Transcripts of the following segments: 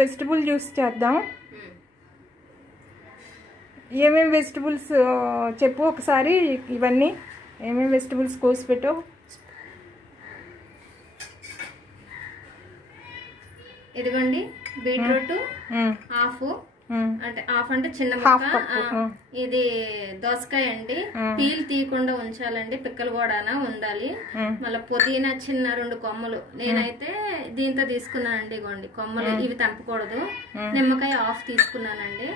Vegetable juice చేద్దాం. ఏమేమి vegetables చెప్పు ఒకసారి. ఇవన్నీ ఏమేమి వెజిటబుల్స్ కోసి పెట్టు. ఇదిగోండి బీట్రూట్ హాఫ్, అంటే హాఫ్ అంటే చిన్న ముక్క. ఇది దోసకాయ అండి, పీల్ తీయకుండా ఉంచాలండి, పిక్కలు కూడా ఉండాలి. మళ్ళీ పుదీనా చిన్న 2 కొమ్మలు, నేనైతే దీంతో తీసుకున్నానండి. ఇగోండి కొమ్మలు, ఇవి తెంపకూడదు. నిమ్మకాయ హాఫ్ తీసుకున్నానండి.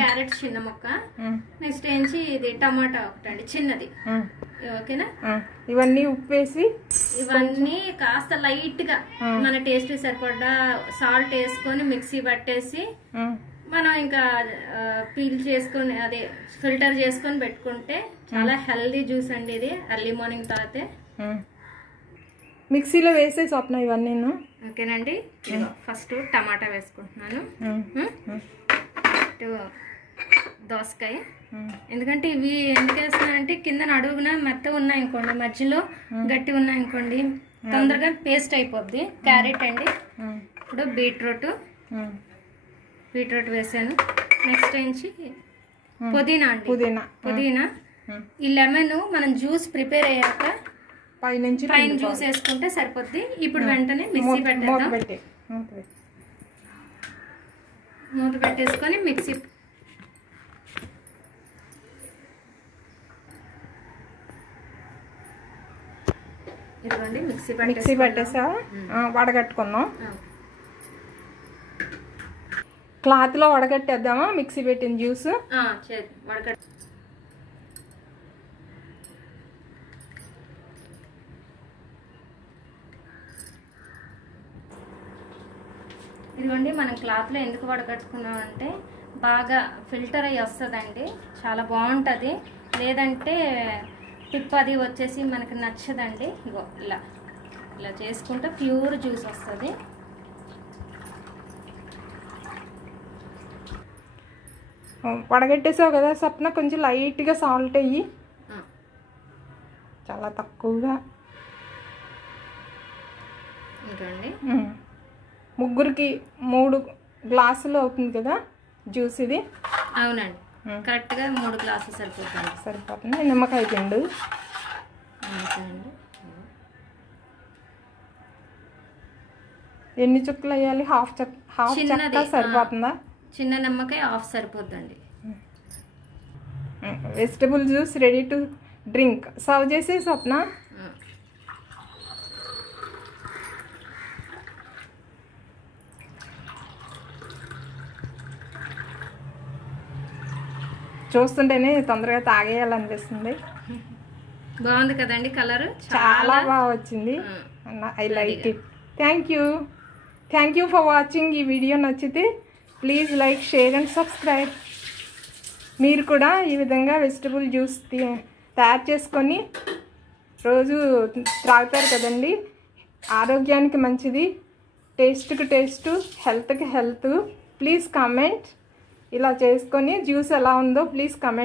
క్యారెట్ చిన్న ముక్క. నెక్స్ట్ ఏంచి ఇది టమాటా ఒకటండి చిన్నది. ఓకేనా. ఇవన్నీ ఉప్పు వేసి ఇవన్నీ కాస్త లైట్ గా మన టేస్ట్ సరిపడా సాల్ట్ వేసుకొని మిక్సీ పట్టేసి మనం ఇంకా పీల్ చేసుకొని అదే ఫిల్టర్ చేసుకొని పెట్టుకుంటే చాలా హెల్దీ జ్యూస్ అండి ఇది. ఎర్లీ మార్నింగ్ తాగితే. మిక్సీలో వేసే స్వప్న ఇవన్నీ. ఓకేనండి. ఫస్ట్ టమాటా వేసుకుంటున్నాను, దోసకాయ. ఎందుకంటే ఇవి ఎందుకు వేస్తున్నానంటే కింద అడుగున మెత్తగా ఉన్నాయి అనుకోండి, మధ్యలో గట్టి ఉన్నాయి అనుకోండి, తొందరగా పేస్ట్ అయిపోద్ది. క్యారెట్ అండి, ఇప్పుడు బీట్రూట్ వేసాను. నెక్స్ట్ ఏంచి పుదీనా అండి, పుదీనా. ఈ లెమన్ మనం జ్యూస్ ప్రిపేర్ అయ్యాక పైన జ్యూస్ వేసుకుంటే సరిపోద్ది. ఇప్పుడు వెంటనే మిక్సీ పెట్టేద్దాం. మూత పెట్టేసుకొని మిక్సీ ఇదిగోండి మిక్సీ పట్టేసా. వడగట్టుకున్నాం. క్లాత్లో వడగట్టేద్దామా మిక్సీ పెట్టిన జ్యూస్. ఇదిగోండి మనం క్లాత్లో ఎందుకు వడగట్టుకున్నాం అంటే బాగా ఫిల్టర్ అయ్యి వస్తుందండి, చాలా బాగుంటుంది. లేదంటే టిప్ అది వచ్చేసి మనకి నచ్చదండి. ఇగో ఇలా చేసుకుంటే ప్యూర్ జ్యూస్ వస్తుంది. వడగట్టేసావు కదా స్వప్న, కొంచెం లైట్గా సాల్ట్ అయ్యి, చాలా తక్కువగా. ఇంకండి ముగ్గురికి 3 గ్లాసులు అవుతుంది కదా జ్యూస్ ఇది. అవునండి, కరెక్ట్గా 3 గ్లాసులు సరిపోతుంది. నిమ్మకాయ పిండు ఎన్ని చుక్కలు వేయాలి? హాఫ్ చెక్క సరిపోతుందా? చిన్న నిమ్మకాయ హాఫ్ సరిపోద్దండి. Vegetable juice ready to drink. Serve చేసే స్వప్న. చూస్తుంటేనే తొందరగా తాగేయాలనిపిస్తుంది. బాగుంది కదండి, కలర్ చాలా బాగా వచ్చింది. I like it. Thank you for watching. ఈ వీడియో నచ్చితే please like, share and subscribe. మీరు కూడా ఈ విధంగా వెజిటబుల్ జ్యూస్ తయారు చేసుకొని రోజు త్రాగుతారు కదండి. ఆరోగ్యానికి మంచిది, టేస్ట్కి టేస్ట్, హెల్త్కి హెల్త్. Please comment. ఇలా చేసుకొని జ్యూస్ ఎలా ఉందో ప్లీజ్ కామెంట్.